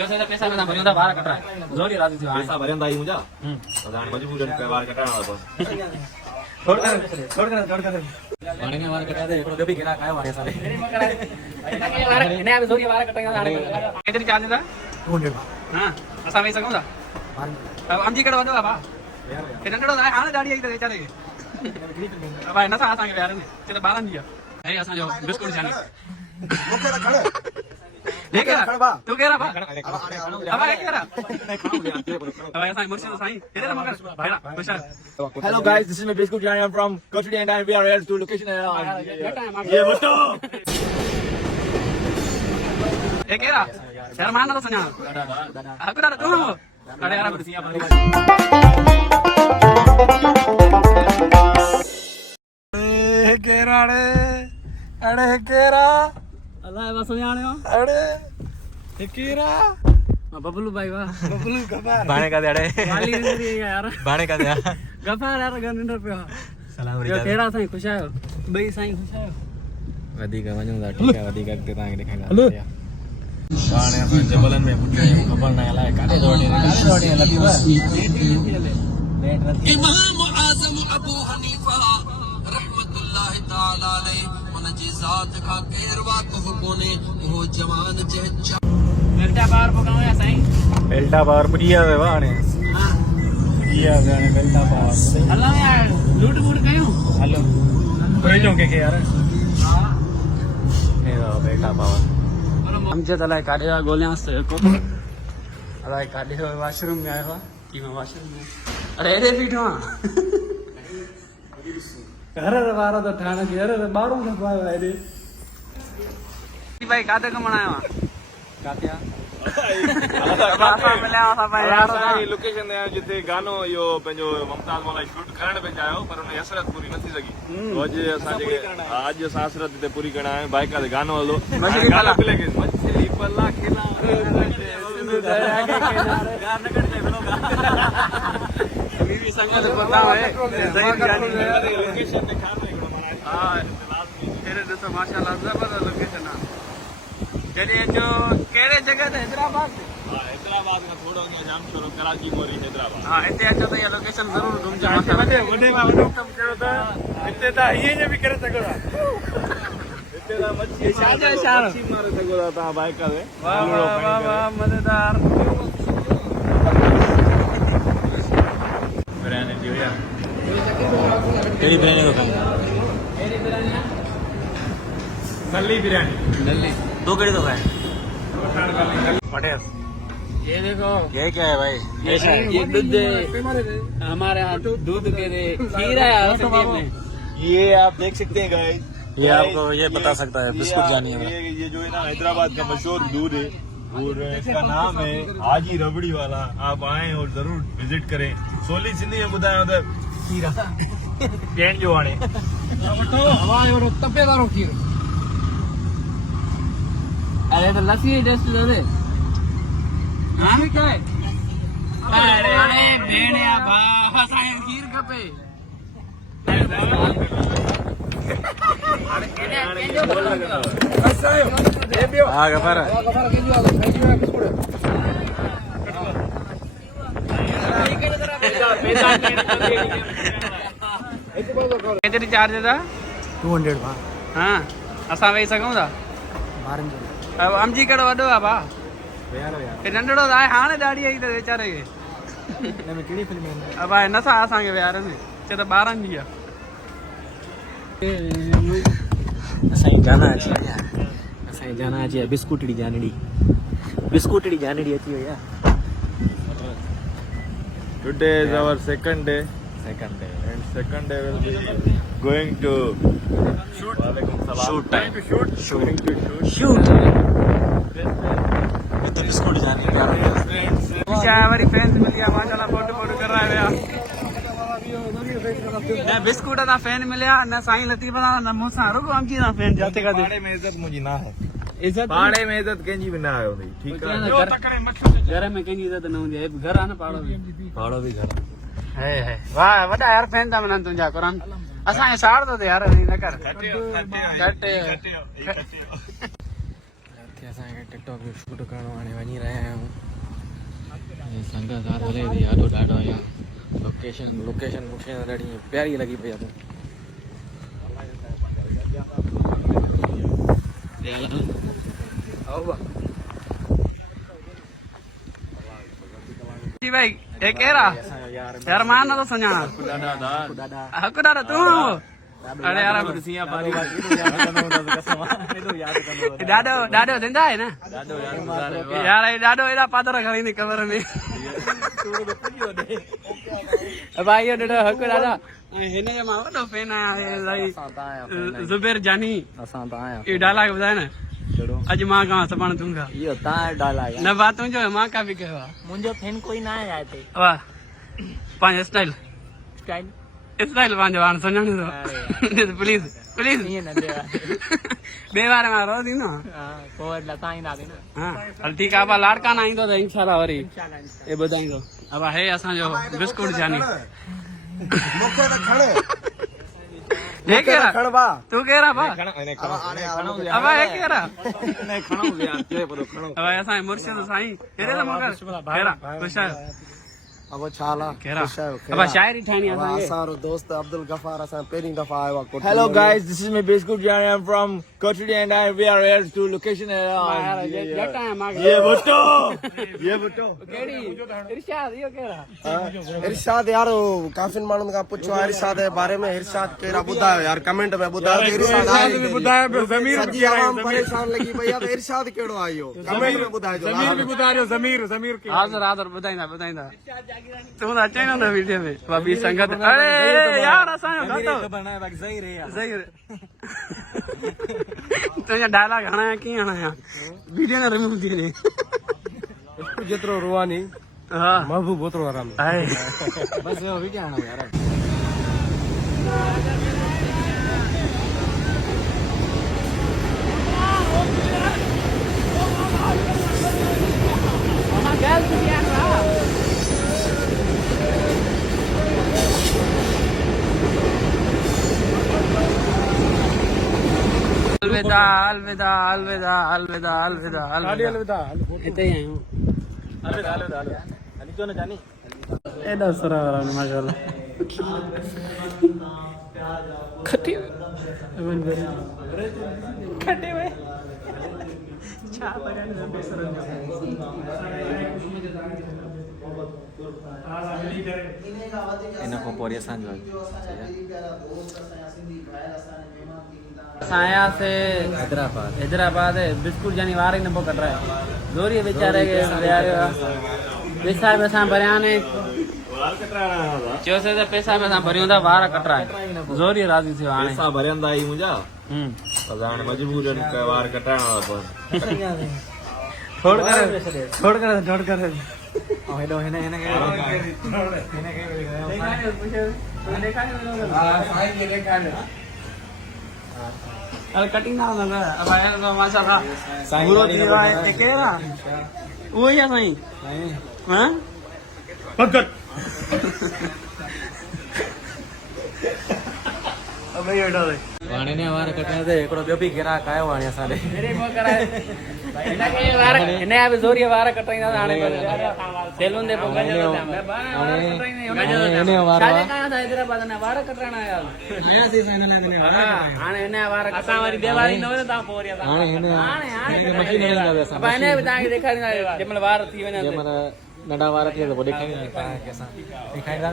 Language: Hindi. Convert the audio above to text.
जो से पैसा में भरियो बाहर कटरा जोड़ी राजी थी पैसा भरंदा ही मुजा अदान मजबूरन के बाहर कटाणा बस छोड़ कर वाणे ने बाहर कटा दे एकड़ो दबी गिरा काय वाणे साले ने अब जोड़ी बाहर कटेगा वाणे कितनी चार्ज था 200 हां असा वही सकूंगा अब अंजी कड़वा दो बाबा के नंडो आए हां दाढ़ी आई तो बेचारे अब ना सा आसा के यार ने ते तो 12 दिया ए असा जो बिस्कुट जाने ओके खड़े ले के तू कह रहा बा अब है कह रहा अब ऐसा मुर्शिद साईं इधर मगर भाईड़ा खुशा hello guys this is my biscuit जानी I am from Katdi and we are here to location ये बतो ए कह रहा शर्म आना तो सना अब करा तू हो अरे यार कुर्सियां पर केरा अड़े केरा अल्लाह बस सुनाने हो अड़े केरा बबलू भाई वाह बबलू गफार बाणे का दे वाली नहीं यार बाणे का दे गफार यार गनिंदर पे सलाम यो केड़ा साईं खुश आयो बई साईं खुश आयो वदी का वणदा ठीक है वदी का ते तांगे देखेगा बाणे अपन जबलन में पुटे खबर ना आला काले जोड़े लगी बस इमाम आजम अबू हनीफा रहमतुल्लाह ताला अलैहि उन जी जात का केरवा को कोने वो जवान जे बेटा बाहर पकाओ या साईं बेल्टा बार पुरिया वे बाणे हां पुरिया गाने बेल्टा बार अल्लाह यार लूट मूट कयो हेलो कोइलो के यार हां ए बेल्टा बार आमच्या त्याला काढ्या गोल्या असतं को अरे काढे वॉशरूम में आयो की मैं वॉशरूम में अरे रे पीठो अरे बारा तो ठाणे की अरे बारो न पायो रे भाई काते कमण आयो कात्या असांजी लोकेशन ते जिते गानो इहो पंहिंजो मुमताज मौला शूट करण पे चाहियो पर हुन हसरत पूरी न थी सघी अॼु असांजे अॼु असां हसरत हिते पूरी करण आया बाइक ते गानो हलो मछली पला खेला बीवी संगत पता है सही गानी लोकेशन दिखा रहे हां तेरे तो माशाल्लाह जबरदस्त लोकेशन है चलिए जो केड़े जगह ते हैदराबाद हैदराबाद का थोड़ो अॻियां जाम करो कराची मोरी हैदराबाद हां हिते अचो त इहा लोकेशन ज़रूर घुमजो वॾे खां वॾो कमु कयो त हिते त हीअं जो बि करे सघो था हिते त मच्छी छाजो इशारो मच्छी मारे सघो था तव्हां बाइक ते वाह वाह वाह वाह मजेदार बिरयानी थी हुई कहिड़ी बिरयानी को खाई नल्ली बिरयानी दिल्ली तू कहिड़ी तो खाए पटेल ये देखो ये क्या है भाई ये दूध हमारे यहाँ दूध के दे खीर है में ये आप देख सकते हैं गाइस ये आपको ये बता सकता है बिस्कुट जानी है ये जो है ना हैदराबाद का मशहूर दूध है और इसका नाम है हाजी रबड़ी वाला आप आए और जरूर विजिट करें सोली सिंधी में बुधायो त खीरा केन जो हाणे तपेदारो खीर अरे तो लस्सी टेस्ट दे हाँ क्या है अरे भेड़िया भा साईं खीर खपे हाँ गफार केतिरी चार्ज था 200 भाउ हाँ असां वेही सघूं था ॿारनि जो अब अमजी कहिड़ो वॾो आहे भाउ नंढड़ो आहे हाणे दाढ़ी आई त वीचारे खे हिन में कहिड़ी फिल्म आहिनि अब आहे नथा असांखे विहारनि चए त 12 जी आहे असांजी जाना अची वई आहे असांजी जाना अची आहे बिस्कुटड़ी जानड़ी अची वई आहे Today is our second day and second day will be going to shoot time going to shoot shoot ये तो बिस्कुट जानड़ी क्या हमारी फैंस मिली है माशाल्लाह फोटो कर रहा है ना बिस्कुट का फैन मिलिया ना साईं लतीफ ना ना मूसा रुको हम की ना फैन जाते का पाड़े में इज्जत मुझी ना है इज्जत पाड़े में इज्जत कंजी भी ना आयो नहीं ठीक है घर में कंहिंजी इज्जत न हूंदी आहे घर आहे न पाड़ो भी घर है वाह वॾा यार फैन था मिलनि तुंहिंजा क़ुरान असांखे साड़ थो थिए यार न कर असांखे टिकटॉक जो शूट करणो हाणे वञी रहिया आहियूं संगत साथ हले थी ॾाढो ॾाढो यहाँ लोकेशन लोकेशन मूंखे ॾाढी प्यारी लॻी पई आहे जी भाई ये केरा यार मान ना तो सुञाणा हकु ॾाढा तूं हो अरे यार ॾाढो ॾाढो ॾींदा आहे न यार हे ॾाढो एॾा पादर खणी कवर में भाई इहो ॾिठो हकु ॾाढा हिन जो मां वॾो फैन आहियां ज़ुबैर जानी असां त आया इहो डायलॉग ॿुधाए न अॼु मां खां सुभाणे तूं खां इहो तव्हां डायलॉग न बात तुंहिंजो मां का बि कयो आहे मुंहिंजो फैन कोई न आहे हिते वाह पंहिंजो स्टाइल स्टाइल स्टाइल पंहिंजो हाणे सुञाणी थो प्लीज़ प्लीज़ ईअं न ॾियो ॿिए बारे मां रोज़ ईंदो पोइ लता ईंदासीं न हा हल ठीकु आहे लाड़का न ईंदो त इंशाल्लाह वरी ए ॿुधाईंदो अब हे असांजो बिस्कुट जानी मूंखे त खण हे केरा खण बा तू केरा बा अब हे केरा खणो यार चए पियो खणो अब असांजे मुर्शिद साईं केरे त मगर केरा ख़ुश आहियो अब छाला केरा अब शायरी ठाहिणी आहे असांखे असांजो दोस्त अब्दुल गफार असां पहिरीं दफ़ा आयो आहे Hello guys, this is my Biscuit Johnny. I'm from Kotri and we are here to location. जट आहियां मां ये भुट्टो केड़ी इरशाद इहो केरा इरशाद यार काफ़ी माण्हुनि खां पुछो आहे इरशाद जे बारे में इरशाद कहिड़ा ॿुधायो यार कमेंट में ॿुधायो त इरशाद आहे सॼी आवाम परेशान लॻी पई आहे त इरशाद कहिड़ो आहे इहो कमेंट में ॿुधाइजो हाज़िर हाज़िर ॿुधाईंदा ॿुधाईंदा तूं त अचे न वीडियो में बाबी संगत अरे यार असांजो खातो ज़हीर तुंहिंजा डायलॉग हणाया कीअं हणाया वीडियो न रिमूव थी वञे जेतिरो रुहानी हा महबूब ओतिरो आराम आहे बस यो वीडियो आना यार अलविदा अलविदा अलविदा अलविदा अलविदा अलविदा हिते ही आहियूं एॾा सुरा वारा माशाल्लाह खटी खटे वे छा इन खां पोइ असांजो आयासीं हैदराबाद बिस्कुट जानी वार ही न पोइ कटराए ज़ोरी वीचारे खे विहारियो आहे पैसा बि असां भरिया आहिनि चयोसीं त पैसा बि असां भरियूं था वार कटराए ज़ोरी राज़ी थियो हाणे पैसा भरियंदा ई मुंहिंजा पर हाणे मजबूर आहिनि वार कटाइण वारा पर छोड़ कर हेॾो हिन अरे कटिंग ना होगा अब आया तो माशाल्लाह पूरा दिया है केरा वो ही है साईं हां भगत अब ये उठा दे हाणे ने वार कटने ते हिकिड़ो ॿियो बि गिराक आयो हाणे असां ॾे मेरे मो कराए हिनखे वार हिन जा बि ज़ोरीअ वार कटाईंदा हाणे सैलून दे पोइ गजो मैं हिन वार हैदराबाद ने वार कटाइण आया हाणे हिन जा वार असां वरी देवारी न वञो तव्हां पोइ वरी हाणे हिन मशीन हलाईंदा असां अब हिन बि तव्हांखे ॾेखारींदा जंहिंमहिल वार थी वञनि जंहिंमहिल नंढा वार थिए त पोइ ॾेखारींदा तव्हांखे असां ॾेखारींदा